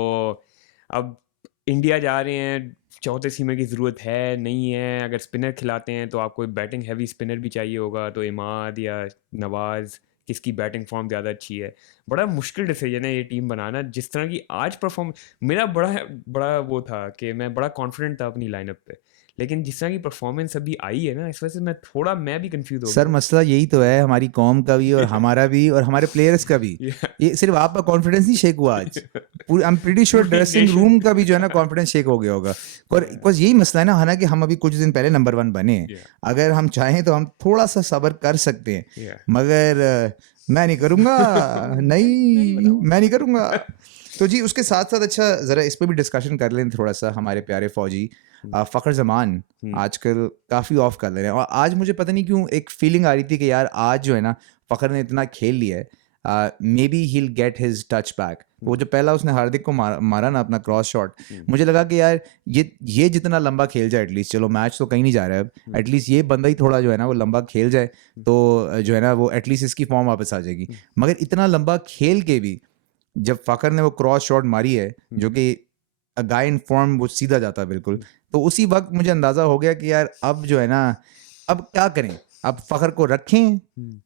अब इंडिया जा रहे हैं, चौथे सीमर की ज़रूरत है नहीं है? अगर स्पिनर खिलाते हैं तो आपको बैटिंग हैवी स्पिनर भी चाहिए होगा, तो इमाद या नवाज़ किसकी बैटिंग फॉर्म ज़्यादा अच्छी है? बड़ा मुश्किल डिसीजन है ये टीम बनाना। जिस तरह की आज परफॉर्म, मेरा बड़ा वो था कि मैं बड़ा कॉन्फिडेंट था अपनी लाइनअप पे, लेकिन जिस तरह की परफॉर्मेंस अभी आई है ना, इस वजह से मैं भी कंफ्यूज हो गया। सर मसला यही तो है हमारी कौम का भी और हमारा भी और हमारे प्लेयर्स का भी। ये सिर्फ आपका कॉन्फिडेंस नहीं शेक हुआ आज, पूरी I am pretty sure dressing room का भी जो है ना कॉन्फिडेंस शेक हो गया होगा। और बिकॉज यही मसला है ना, हालांकि हम अभी कुछ दिन पहले नंबर 1 बने हैं, अगर हम चाहें तो हम थोड़ा सा सब्र कर सकते हैं, मगर मैं नहीं करूँगा। नहीं मैं नहीं करूँगा। तो जी उसके साथ साथ अच्छा ज़रा इस पर भी डिस्कशन कर लें थोड़ा सा। हमारे प्यारे फौजी फ़खर ज़मान आजकल काफ़ी ऑफ कर ले रहे हैं, और आज मुझे पता नहीं क्यों एक फीलिंग आ रही थी कि यार आज जो है ना फ़खर ने इतना खेल लिया है, may be he will get his touch back. वो जो पहला उसने हार्दिक को मारा ना अपना क्रॉस शॉट, मुझे लगा कि यार ये जितना लंबा खेल जाए एटलीस्ट, चलो मैच तो कहीं नहीं जा रहा है अब, एटलीस्ट ये बंदा ही थोड़ा जो है ना वो लंबा खेल जाए तो जो है ना वो एटलीस्ट इसकी फॉर्म वापस आ जाएगी। मगर इतना लंबा खेल के भी जब फ़खर ने वो क्रॉस शॉट मारी है जो कि गाय इन फॉर्म वो सीधा जाता है बिल्कुल, तो उसी वक्त मुझे अंदाज़ा हो गया कि यार अब जो है ना अब क्या करें, अब फ़खर को रखें,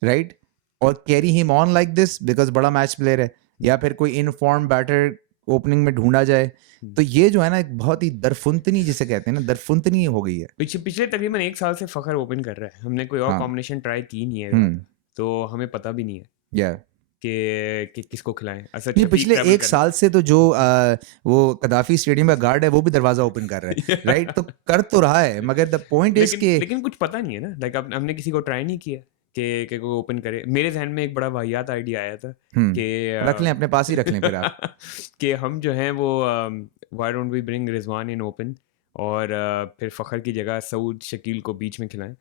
राइट, और carry him on like this because बड़ा मैच प्लेयर है, या फिर कोई इन फॉर्म बैटर ओपनिंग में ढूंढा जाए। तो ये जो है ना एक बहुत ही दरफुंतनी जिसे कहते हैं ना, दरफुंतनी हो गई है। पिछले तकरीबन 1 साल से फ़खर ओपन कर रहा है, हमने कोई और कॉम्बिनेशन ट्राई की नहीं है, तो हमें पता भी नहीं है कि किसको खिलाएं। नहीं, पिछले 1 साल से तो जो वो कदाफी स्टेडियम का गार्ड है वो भी दरवाजा ओपन कर रहा है, राइट। तो कर तो रहा है, मगर द पॉइंट इज के लेकिन कुछ पता नहीं है ना, लाइक हमने किसी को ट्राई नहीं किया कि कोई ओपन करे। मेरे जहन में एक बड़ा वाहियात आइडिया आया था कि रख लें, अपने पास ही रख लें फिर आप कि हम जो हैं वो why don't we bring Rizwan in open, और फिर फ़खर की जगह सऊद शकील को बीच में खिलाएं।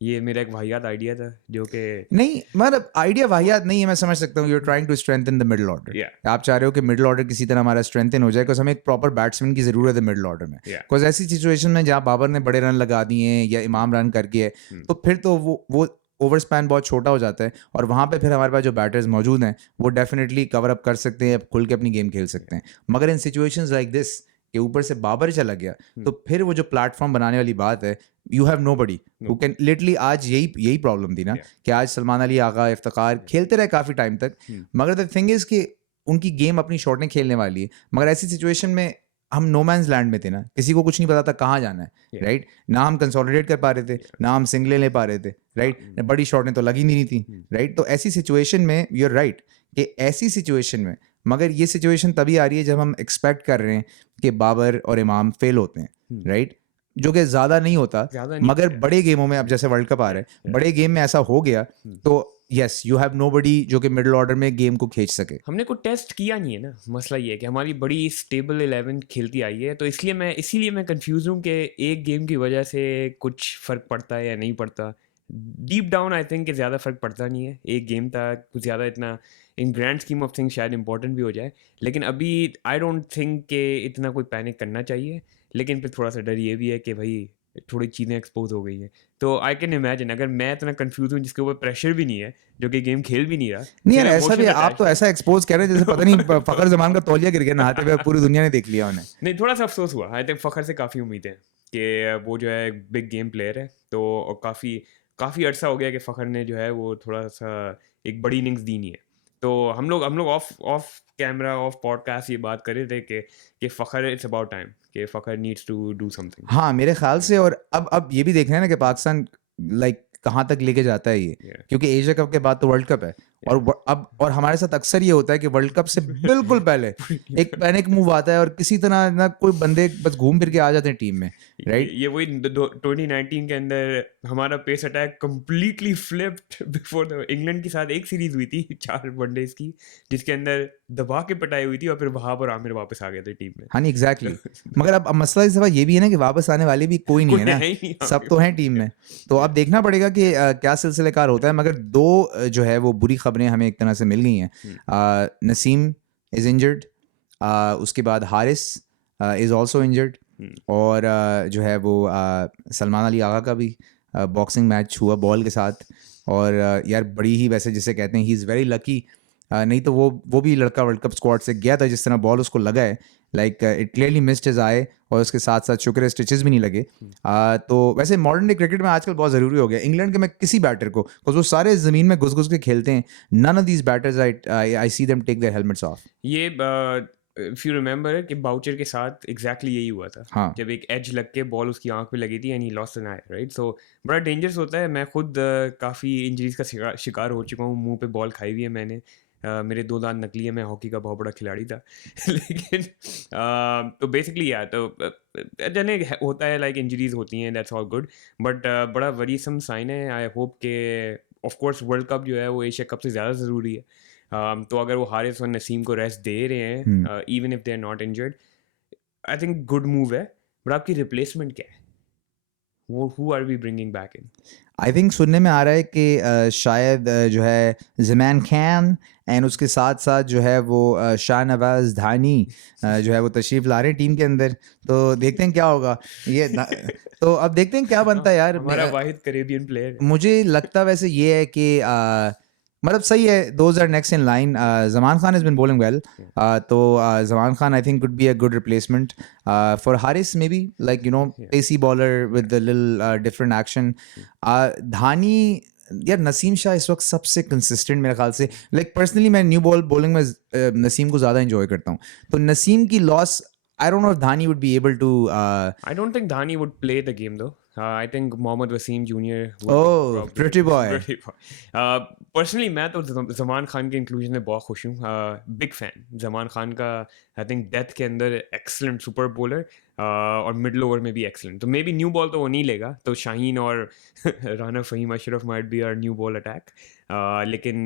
ये मेरा एक वाहियात आइडिया था जो कि नहीं, मतलब आइडिया वाहियात नहीं है, मैं समझ सकता हूँ। You are trying to strengthen the middle order. आप चाह रहे हो कि मिडिल ऑर्डर किसी तरह हमारा स्ट्रेंथन हो जाए, बिकॉज हमें एक प्रॉपर बैट्समैन की जरूरत है मिडिल ऑर्डर में। बिकॉज ऐसी सिचुएशन में जहाँ बाबर ने बड़े रन लगा दिए हैं या इमाम रन कर गया है, तो फिर तो वो ओवर स्पैन बहुत छोटा हो जाता है, और वहाँ पे फिर हमारे पास जो बैटर्स मौजूद हैं वो डेफिनेटली कवर अप कर सकते हैं, खुल के अपनी गेम खेल सकते हैं। मगर इन सिचुएशंस लाइक दिस के ऊपर से बाबर चला गया, तो फिर वो जो प्लेटफॉर्म बनाने वाली बात है, you have nobody who can literally. आज यही प्रॉब्लम थी ना कि आज सलमान अली आगा, इफ्तिखार खेलते रहे काफ़ी टाइम तक, मगर द थिंग इज़ कि उनकी गेम अपनी शॉटें खेलने वाली है, मगर ऐसी सिचुएशन में हम नो मैंस लैंड में थे ना, किसी को कुछ नहीं पता था कहाँ जाना है, राइट। ना हम कंसोलिडेट कर पा रहे थे, ना हम सिंगलें ले पा रहे थे, राइट। बड़ी शॉटें तो लगी नहीं थी, राइट। तो ऐसी सिचुएशन में यू आर राइट कि ऐसी सिचुएशन में, मगर ये सिचुएशन तभी आ रही है जब हम एक्सपेक्ट कर रहे हैं कि बाबर और इमाम फेल होते हैं, राइट, जो कि ज़्यादा नहीं होता, ज़्यादा नहीं मगर होता। बड़े गेमों में, अब जैसे वर्ल्ड कप आ रहा है, बड़े गेम में ऐसा हो गया तो यस यू हैव नोबडी जो कि मिडिल ऑर्डर में गेम को खींच सके। हमने कोई टेस्ट किया नहीं है ना, मसला ये है कि हमारी बड़ी स्टेबल 11 खेलती आई है, तो इसीलिए मैं कंफ्यूज हूँ कि एक गेम की वजह से कुछ फ़र्क पड़ता है या नहीं पड़ता। डीप डाउन आई थिंक कि ज़्यादा फ़र्क पड़ता नहीं है, एक गेम था कुछ ज़्यादा इतना इन ग्रैंड स्कीम ऑफ थिंग्स शायद इंपॉर्टेंट भी हो जाए, लेकिन अभी आई डोंट थिंक कि इतना कोई पैनिक करना चाहिए। लेकिन फिर थोड़ा सा डर ये भी है कि भाई थोड़ी चीज़ें एक्सपोज हो गई हैं, तो आई कैन इमेजिन अगर मैं इतना कंफ्यूज हूँ जिसके ऊपर प्रेशर भी नहीं है, जो कि गेम खेल भी नहीं रहा, नहीं यार, सिर्फ ऐसा भी इमोशंस आप अटैच तो है। ऐसा एक्सपोज कर रहे हैं जैसे पता नहीं फखर जमान का तौलिया गिर गया नहाते हुए, पूरी दुनिया ने देख लिया उन्हें। नहीं, थोड़ा सा अफसोस हुआ। आई थिंक फ़खर से काफ़ी उम्मीदें हैं कि वो जो है बिग गेम प्लेयर है, तो और काफ़ी काफ़ी अरसा हो गया कि फ़खर ने जो है वो थोड़ा सा एक बड़ी इनिंग्स दी नहीं है। तो हम लोग of of camera off podcast ये बात कर रहे थे कि फ़खर इट्स अबाउट टाइम कि Fakhar needs to do something. हाँ मेरे ख्याल से, और अब ये भी देखना है ना कि पाकिस्तान लाइक कहाँ तक लेके जाता है ये, Yeah. क्योंकि एशिया कप के बाद तो वर्ल्ड कप है, और अब और हमारे साथ अक्सर ये होता है कि वर्ल्ड कप से बिल्कुल पहले एक पैनिक मूव आता है और किसी तरह ना कोई बंदे बस घूम फिर के आ जाते हैं टीम में, राइट। ये वही 2019 के अंदर हमारा pace attack completely flipped before the England के साथ एक सीरीज हुई थी 4 वनडेज की, जिसके अंदर दबा के पिटाई हुई थी और फिर वहाब और आमिर वापस आ गए थे टीम में। हाँ नहीं एग्जैक्टली, मगर अब मसला इस दफा ये भी है ना कि वापस आने वाले भी कोई नहीं कोई है ना, है ही नहीं सब तो हैं टीम में, तो अब देखना पड़ेगा कि क्या सिलसिलेकार होता है। मगर दो जो है वो बुरी खबरें हमें एक तरह से मिल गई हैं। नसीम इज इंजर्ड, उसके बाद हारिस इज आल्सो इंजर्ड, और जो है वो सलमान अली आगा का भी बॉक्सिंग मैच हुआ बॉल के साथ, और यार बड़ी ही वैसे जिसे कहते हैं ही इज़ वेरी लकी, नहीं तो वो भी लड़का वर्ल्ड कप स्क्वाड से गया था, जिस तरह बॉल उसको लगा है like it clearly missed his eye, और उसके साथ साथ शुक्र है स्टिचेस भी नहीं लगे। तो वैसे मॉडर्न डे क्रिकेट में आजकल बहुत ज़रूरी हो गया इंग्लैंड के, मैं किसी बैटर को, बिकॉज वो सारे ज़मीन में घुस घुस के खेलते हैं, none of these batters I see them take their helmets off. ये इफ यू रिमेंबर कि बाउचर के साथ एग्जैक्टली यही हुआ था। हाँ जब एक एज लग के बॉल उसकी आंख पे लगी थी and he lost an eye, right. So बड़ा डेंजरस होता है। मैं खुद काफ़ी इंजरीज का शिकार हो चुका हूँ, मुंह पे बॉल खाई हुई है मैंने। मेरे 2 दांत नकली है, मैं हॉकी का बहुत बड़ा खिलाड़ी था लेकिन तो बेसिकली यार तो जने होता है, लाइक इंजरीज होती हैं, दैट्स ऑल गुड, बट बड़ा वरीसम साइन है। आई होप के ऑफ कोर्स वर्ल्ड कप जो है वो एशिया कप से ज़्यादा ज़रूरी है। तो अगर वो हारिस और नसीम को रेस्ट दे रहे हैं even if they are not injured, I think good move है। बट आपकी रिप्लेसमेंट क्या है? वो who are we bringing back in? I think सुनने में आ रहा है कि शायद जो है ज़मान खान एंड उसके साथ साथ जो है वो शाहनवाज धानी जो है वो तशरीफ़ ला रहे हैं टीम के अंदर, तो देखते हैं क्या होगा ये तो अब देखते हैं क्या बनता है यार। हमारा वाहिद करेबियन प्लेयर। मुझे लगता वैसे ये है कि मतलब सही है, those are next in line. Zaman Khan has been bowling well, तो Zaman Khan I think could be a good replacement for Haris, maybe like you know pacy bowler with the little different action. Dahani यार, नसीम शाह इस वक्त सबसे कंसिस्टेंट मेरे ख्याल से, लाइक पर्सनली मैं new ball bowling में नसीम को ज़्यादा इंजॉय करता हूँ, तो नसीम की loss I don't know if Dhani would be able to I don't think Dhani would play the game though. I think Mohammad Wasim Jr. would oh probably pretty boy pretty boy. Personally मैं तो ज़मान खान के inclusion में बहुत खुश हूँ। Big fan ज़मान खान का। I think death के अंदर एक्सलेंट सुपर बॉलर, और मिडल ओवर में भी एक्सलेंट। तो मे बी न्यू बॉल तो वो नहीं लेगा, तो शाहीन और Rana Faheem Ashraf might be our new ball attack. लेकिन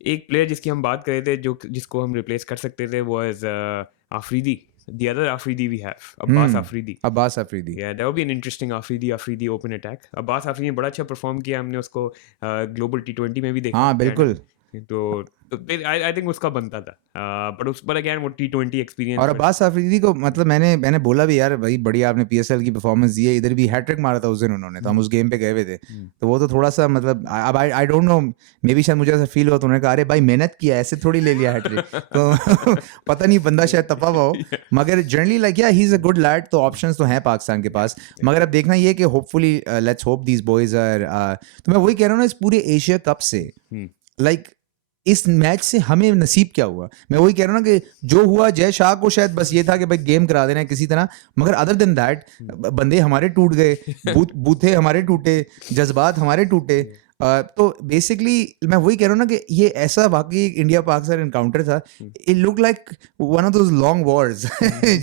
एक प्लेयर जिसकी हम बात कर रहे थे जिसको हम रिप्लेस कर सकते थे वो is Afridi. The other Afridi we have, Abbas Afridi. Abbas Afridi. Yeah, that would be an interesting Afridi open attack. Abbas Afridi ने बड़ा अच्छा परफॉर्म किया, हमने उसको ग्लोबल T20 में भी देखा। हाँ बिल्कुल। तो आई थिंक उसका बनता था, बट अगेन वो T20 एक्सपीरियंस। और अब्बास आफरीदी को मतलब मैंने बोला भी यार भाई बड़ी आपने PSL की परफॉर्मेंस दी है, इधर भी हैट्रिक मारा था उस दिन उन्होंने, तो हम उस गेम पे गए हुए थे, तो वो तो थोड़ा सा मतलब अब आई डोंट नो, मे बी शायद मुझे ऐसा फील हुआ तो उन्होंने कहा अरे भाई मेहनत किया, ऐसे थोड़ी ले लिया हैट्रिक तो पता नहीं बंदा शायद तपा हुआ हो, मगर generally like yeah he is a good lad, तो ऑप्शंस तो हैं पाकिस्तान के पास। मगर अब देखना ये कि hopefully let's hope these boys are, तो मैं वही कह रहा हूँ ना, इस पूरे एशिया कप से लाइक इस मैच से हमें नसीब क्या हुआ, मैं वही कह रहा हूँ ना कि जो हुआ जय शाह को शायद बस ये था कि भाई गेम करा देना है किसी तरह, मगर अदर देन दैट बंदे हमारे टूट गए, बूथे हमारे टूटे, जज्बात हमारे टूटे, तो बेसिकली मैं वही कह रहा हूँ ना कि ये ऐसा वाकई इंडिया पाकिस्तान एनकाउंटर था. It look like one of those long Wars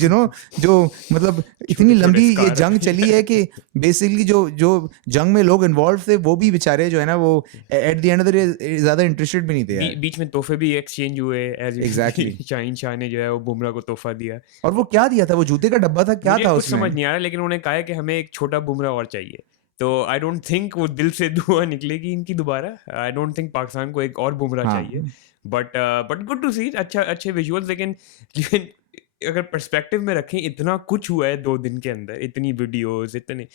you know, जो मतलब इतनी छोटे-छोटे लंबी ये स्कार जंग चली है कि बेसिकली जो जो जंग में लोग इन्वॉल्व थे वो भी बेचारे जो है ना वो eight the end of the day ज़्यादा इंटरेस्टेड भी नहीं थे यार. बीच में तोहफे भी एक्सचेंज हुए एज एग्जैक्टली. शाहीन शाह ने जो है वो बुमराह को तोहफा दिया. और वो क्या दिया था, वो जूते का डब्बा था, क्या मुझे था कुछ समझ उसमें? नहीं आ रहा, लेकिन उन्होंने कहा है कि हमें एक छोटा बुमराह और चाहिए. तो आई डोंट थिंक वो दिल से दुआ निकलेगी इनकी दोबारा. आई डोंट थिंक पाकिस्तान को एक और बुमराह चाहिए. हाँ. बट गुड टू सी, अच्छे विजुअल्स. लेकिन अगर पर्सपेक्टिव में रखें, इतना कुछ हुआ है 2 दिन के अंदर, इतनी वीडियोस, इतने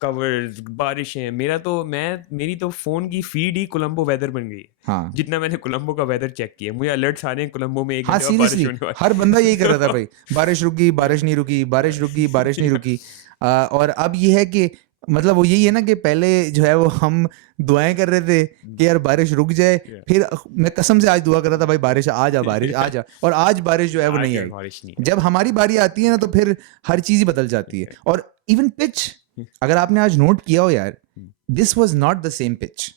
कवर्स, बारिशें. मेरी तो फोन की फीड ही कोलंबो वेदर बन गई है. हाँ. जितना मैंने कोलंबो का वेदर चेक किया, मुझे अलर्ट्स आ रहे हैं कोलंबो में 1 हाँ घंटे बाद बारिश सीरियसली होने वाली. हर बंदा यही कर रहा था भाई, बारिश रुकी, बारिश नहीं रुकी, बारिश रुकी, बारिश नहीं रुकी. और अब ये है कि मतलब वो यही है ना कि पहले जो है वो हम दुआएं कर रहे थे कि यार बारिश रुक जाए, Yeah. फिर मैं कसम से आज दुआ कर रहा था भाई बारिश आ जा, बारिश आ जा, और आज बारिश जो है वो आज नहीं यार आई. बारिश नहीं है. जब हमारी बारी आती है ना तो फिर हर चीज ही बदल जाती है. और इवन पिच, अगर आपने आज नोट किया हो यार, this was not the same pitch.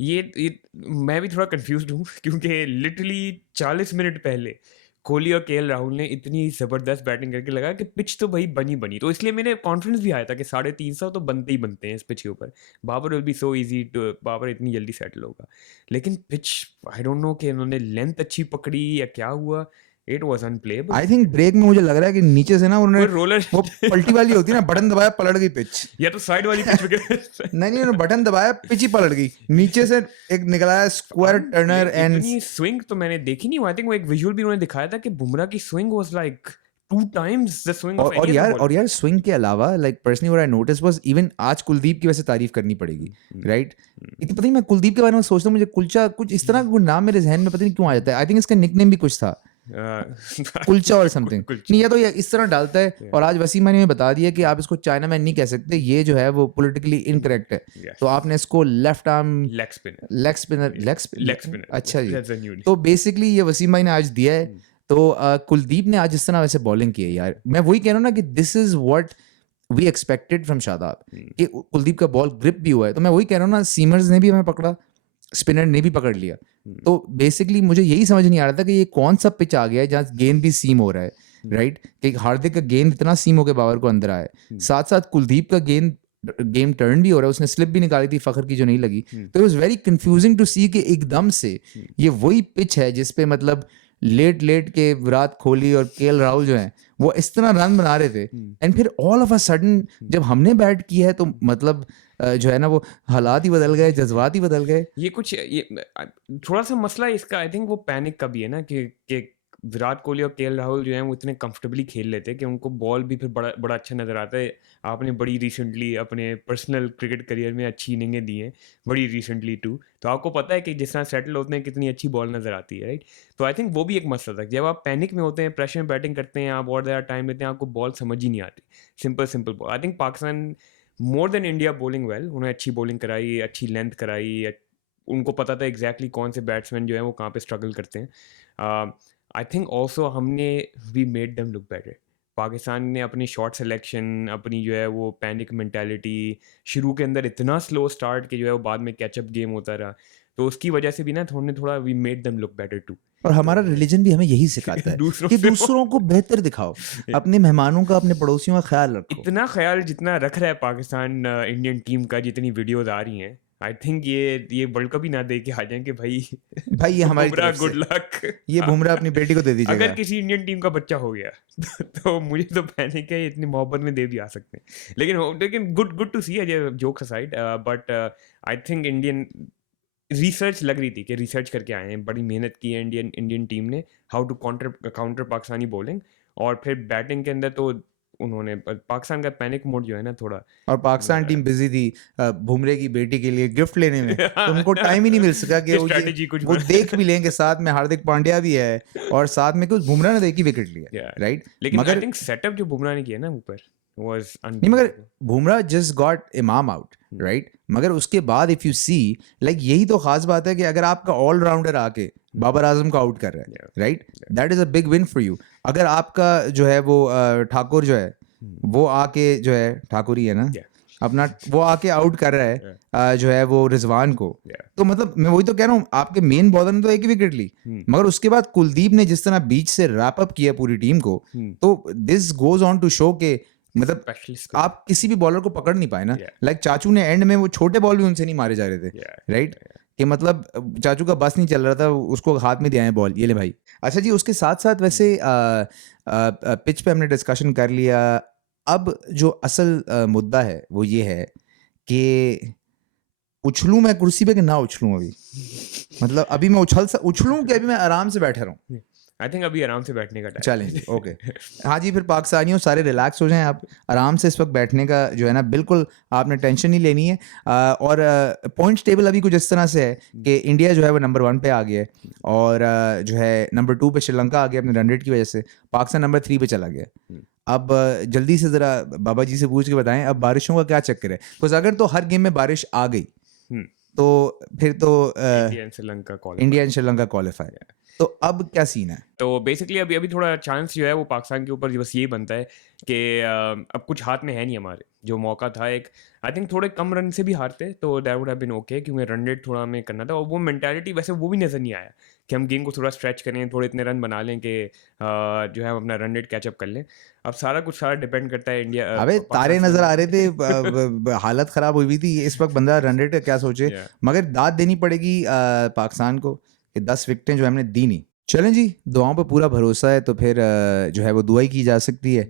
ये मैं भी थोड़ा कंफ्यूज्ड हूँ क्योंकि लिटरली 40 मिनट पहले कोहली और केएल राहुल ने इतनी ज़बरदस्त बैटिंग करके लगा कि पिच तो भाई बनी. तो इसलिए मेरे कॉन्फिडेंस भी आया था कि 350 तो बनते ही बनते हैं इस पिच के ऊपर. Babar will be so easy to, Babar इतनी जल्दी सेटल होगा. लेकिन पिच, आई डोंट नो कि इन्होंने लेंथ अच्छी पकड़ी या क्या हुआ. It was unplayable. I think break में मुझे लग रहा है कि नीचे से ना उन्होंने कोई रोलर वो पलटी वाली होती है ना, बटन दबाया पलट गई पिच. या तो साइड वाली पिच नहीं उन्होंने बटन दबाया पिच ही पलट गई, नीचे से एक निकला है स्क्वायर टर्नर एंड इतनी स्विंग तो मैंने देखी नहीं. आई थिंक वो एक विजुअल भी उन्होंने दिखाया था कि बुमराह की swing was like 2 times the swing of any other. और यार स्विंग के अलावा like personally what I notice was, even आज कुलदीप की वैसे तारीफ करनी पड़ेगी, राइट? इतनी पता नहीं, मैं कुलदीप के बारे में सोचता हूँ, मुझे कुलचा कुछ इस तरह का कोई नाम मेरे जहन में पता नहीं क्यों आ जाता है. आई थिंक इसका निकनेम भी कुछ था, कुलचा और समथिंग. नहीं, या तो ये इस तरह डालता है. और आज वसीम ने बता दिया कि आप इसको चाइना मैन नहीं कह सकते, ये जो है वो पॉलिटिकली इनकरेक्ट है. तो आपने इसको लेफ्ट आर्म लेग स्पिनर. अच्छा जी. तो बेसिकली ये वसीम भाई ने आज दिया है. तो कुलदीप ने आज इस तरह वैसे बॉलिंग की है यार. मैं वही कह रहा हूँ ना कि this is what we expected from Shadab, कि कुलदीप का बॉल ग्रिप भी हुआ है. तो मैं वही कह रहा हूँ ना, सीमर्स ने भी हमें पकड़ा, स्पिनर ने भी पकड़ लिया. तो बेसिकली मुझे यही समझ नहीं आ रहा था कि ये कौन सा पिच आ गया है जहाँ गेंद भी सीम हो रहा है, राइट? कि हार्दिक का गेंद इतना सीम होकर बाबर को अंदर आया है, साथ साथ कुलदीप का गेम टर्न भी हो रहा है, उसने स्लिप भी निकाली थी फखर की जो नहीं लगी. तो it was very confusing to see कि एकदम से ये वही पिच है जिसपे मतलब लेट के विराट कोहली और केएल राहुल जो हैं वो इस तरह रन बना रहे थे, एंड फिर ऑल ऑफ अ सडन जब हमने बैट किया है तो मतलब जो है ना वो हालात ही बदल गए, जज्बात ही बदल गए. ये थोड़ा सा मसला इसका आई थिंक वो पैनिक का भी है ना कि विराट कोहली और केएल राहुल जो हैं वो इतने कंफर्टेबली खेल लेते हैं कि उनको बॉल भी फिर बड़ा अच्छा नज़र आता है. आपने बड़ी रिसेंटली अपने पर्सनल क्रिकेट करियर में अच्छी इनिंगें दी हैं, बड़ी रिसेंटली टू. तो आपको पता है कि जिस तरह सेटल होते हैं कितनी अच्छी बॉल नज़र आती है, राइट? तो आई थिंक वो भी एक मसला था. जब आप पैनिक में होते हैं, प्रेशर में बैटिंग करते हैं, आप और ज़्यादा टाइम लेते हैं, आपको बॉल समझ ही नहीं आती. Simple ball. I think Pakistan more than India bowling well. उन्हें अच्छी बॉलिंग कराई, अच्छी लेंथ कराई. उनको पता था एग्जैक्टली कौन से बैट्समैन जो है वो कहाँ पे स्ट्रगल करते हैं. आई थिंक ऑल्सो हमने we made them look better. Pakistan ने अपनी शॉट सिलेक्शन, अपनी जो है वो पैनिक मेंटालिटी, शुरू के अंदर इतना स्लो स्टार्ट कि जो है वो बाद में कैचअप गेम होता रहा. तो उसकी वजह से भी ना हमने थोड़ा we made them look better too. और हमारा रिलीजन भी हमें यही सिखाता है कि दूसरों को बेहतर दिखाओ, अपने मेहमानों का, अपने पड़ोसियों का ख्याल रखो. इतना ख्याल जितना रख रहा है पाकिस्तान इंडियन टीम का, जितनी वीडियोज आ रही हैं, आई थिंक ये वर्ल्ड कप ही ना दे के आ जाएं कि भाई ये हमारी तरफ गुड से लक. ये बुमराह अपनी बेटी को दे दीजिएगा. अगर किसी इंडियन टीम का बच्चा हो गया तो मुझे तो पैनिक है, इतनी मोहब्बत में दे भी आ सकते हैं. लेकिन good to see, jokes aside. But I think Indian research लग रही थी कि रिसर्च करके आए हैं, बड़ी मेहनत की है इंडियन टीम ने, how to counter Pakistani bowling. और फिर बैटिंग के अंदर तो उन्होंने पाकिस्तान का पैनिक मोड जो है ना थोड़ा. और पाकिस्तान टीम बिजी थी बुमरे की बेटी के लिए गिफ्ट लेने में, तो उनको टाइम ही नहीं मिल सका कि वो देख भी लेंगे. साथ में हार्दिक पांड्या भी है और साथ में कुछ बुमराह ने देखी विकेट लिया, राइट? लेकिन मगर आई थिंक सेटअप जो बुमराह ने किया ना ऊपर was नहीं, मगर बुमराह जस्ट गॉट इमाम आउट, राइट? मगर उसके बाद इफ यू सी लाइक यही तो खास बात है कि अगर आपका ऑलराउंडर आके बाबर आजम को आउट कर रहा है, right, that is a big win for you. अगर आपका जो है वो ठाकुर जो है वो आके जो है ठाकुर ही है ना, अपना वो आके आउट कर रहा है जो है वो रिजवान को। Yeah. तो मतलब मैं वही तो कह रहा हूँ, आपके मेन बॉलर ने तो एक ही विकेट ली, मगर उसके बाद कुलदीप ने जिस तरह बीच से रैप अप किया पूरी टीम को, तो this goes on to show के मतलब Specialist आप किसी भी बॉलर को पकड़ नहीं पाए ना। Yeah. लाइक चाचू ने एंड में वो छोटे बॉल भी उनसे नहीं मारे जा रहे थे, Yeah. राइट? कि मतलब चाचू का बस नहीं चल रहा था, उसको हाथ में दिया है बॉल, ये ले भाई। अच्छा जी, उसके साथ साथ वैसे पिच पे हमने डिस्कशन कर लिया। अब जो असल मुद्दा है वो ये है कि उछलूं मैं कुर्सी पे कि ना उछलूं अभी? मतलब अभी मैं उछलूं कि अभी मैं आराम से बैठा रहूं? आई थिंक अभी आराम से बैठने का टाइम चलें जी, ओके। हाँ जी, फिर पाकिस्तानियों सारे रिलैक्स हो जाएं, आप आराम से इस वक्त बैठने का जो है ना बिल्कुल आपने टेंशन नहीं लेनी है। और पॉइंट्स टेबल अभी कुछ इस तरह से है कि इंडिया जो है वो नंबर 1 पे आ गया है, और जो है नंबर 2 पे श्रीलंका आ गया अपने रन रेट की वजह से, पाकिस्तान नंबर 3 पे चला गया। अब जल्दी से ज़रा बाबा जी से पूछ के बताएं, अब बारिशों का क्या चक्कर है? बिकॉज अगर तो हर गेम में बारिश आ गई तो फिर तो India and Sri Lanka India and Sri Lanka qualify, तो अब क्या सीन है? तो बेसिकली अभी थोड़ा चांस जो है वो पाकिस्तान के ऊपर बस यही बनता है कि अब कुछ हाथ में है नहीं हमारे। जो मौका था एक, आई थिंक थोड़े कम रन से भी हारते तो that would have been okay, क्योंकि रन रेट थोड़ा हमें करना था, और वो मेंटालिटी वैसे वो भी नज़र नहीं आया कि हम गेम को थोड़ा स्ट्रेच करें, थोड़े इतने रन बना लें कि जो है हम अपना रन रेट कैचअप कर लें। अब सारा डिपेंड करता है इंडिया अबे तारे नजर आ रहे थे, हालत खराब हुई थी इस वक्त, बंदा रन रेट का क्या सोचे। Yeah. मगर दाद देनी पड़ेगी पाकिस्तान को कि 10 विकेटें जो हमने दी नहीं। चलें जी, दुआओं पे पूरा भरोसा है, तो फिर जो है वो दुआई की जा सकती है,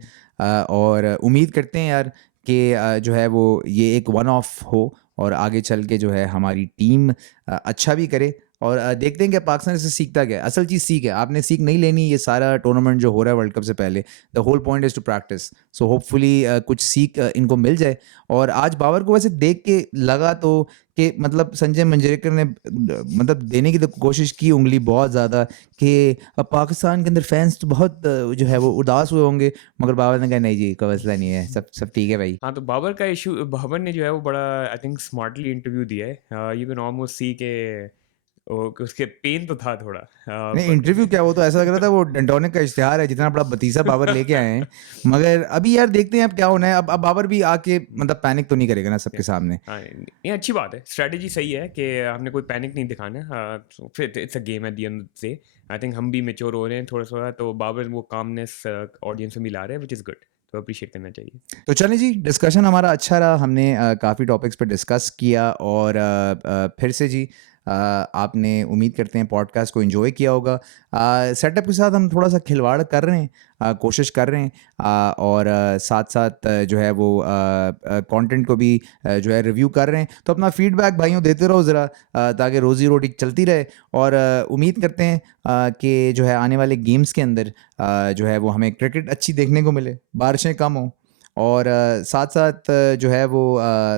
और उम्मीद करते हैं यार कि जो है वो ये एक वन ऑफ हो और आगे चल के जो है हमारी टीम अच्छा भी करे। और देखते हैं कि पाकिस्तान इससे सीखता क्या है। असल चीज़ सीख है, आपने सीख नहीं लेनी। ये सारा टूर्नामेंट जो हो रहा है वर्ल्ड कप से पहले, the whole point is to practice. So hopefully कुछ सीख इनको मिल जाए। और आज बाबर को वैसे देख के लगा तो कि मतलब संजय मंजरेकर ने मतलब देने की तो कोशिश की उंगली बहुत ज़्यादा कि पाकिस्तान के अंदर फैंस तो बहुत जो है वो उदास हुए होंगे, मगर बाबर ने कहा नहीं जी, कोई मसला नहीं है, सब ठीक है भाई। हाँ, तो बाबर का इशू, बाबर ने जो है वो बड़ा आई थिंक स्मार्टली इंटरव्यू दिया है। यू कैन ऑलमोस्ट सी के उसके पेन तो था थोड़ा, नहीं, बट इंटरव्यू क्या, वो तो ऐसा लग रहा था वो डेंटोनिक का इश्तिहार है, जितना बड़ा बतीसा बाबर लेके आए हैं। मगर अभी यार देखते हैं अब क्या होना है। अब बाबर भी आके मतलब पैनिक तो नहीं करेगा ना सबके सामने। हाँ, ये अच्छी बात है, स्ट्रेटजी सही है कि हमने कोई पैनिक नहीं दिखाना है। तो फिर it's a game at the end से। आई थिंक हम भी मेच्योर हो रहे हैं थोड़ा थोड़ा, तो बाबर वो कामनेस ऑडियंस में भी ला रहे हैं, विच इज़ गुड, तो अप्रिशिएट करना चाहिए। तो चलें जी, डिस्कशन हमारा अच्छा रहा, हमने काफ़ी टॉपिक्स पे डिस्कस किया, और फिर से जी आपने उम्मीद करते हैं पॉडकास्ट को एंजॉय किया होगा। सेटअप के साथ हम थोड़ा सा खिलवाड़ कर रहे हैं, कोशिश कर रहे हैं, और साथ साथ जो है वो कंटेंट को भी जो है रिव्यू कर रहे हैं। तो अपना फीडबैक भाइयों देते रहो ज़रा, ताकि रोज़ी रोटी चलती रहे। और उम्मीद करते हैं कि जो है आने वाले गेम्स के अंदर जो है वो हमें क्रिकेट अच्छी देखने को मिले, बारिशें कम हों, और साथ साथ जो है वो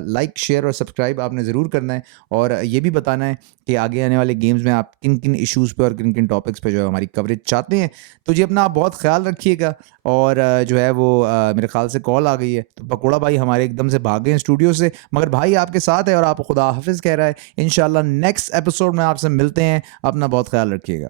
लाइक शेयर और सब्सक्राइब आपने ज़रूर करना है, और ये भी बताना है कि आगे आने वाले गेम्स में आप किन किन इश्यूज़ पे और किन किन टॉपिक्स पे जो है हमारी कवरेज चाहते हैं। तो जी अपना आप बहुत ख्याल रखिएगा। और जो है वो मेरे ख्याल से कॉल आ गई है, तो पकोड़ा भाई हमारे एकदम से भाग गए हैं स्टूडियो से, मगर भाई आपके साथ है और आप खुदा हाफिज़ कह रहा है। इंशाल्लाह नेक्स्ट एपिसोड में आपसे मिलते हैं, अपना बहुत ख्याल रखिएगा।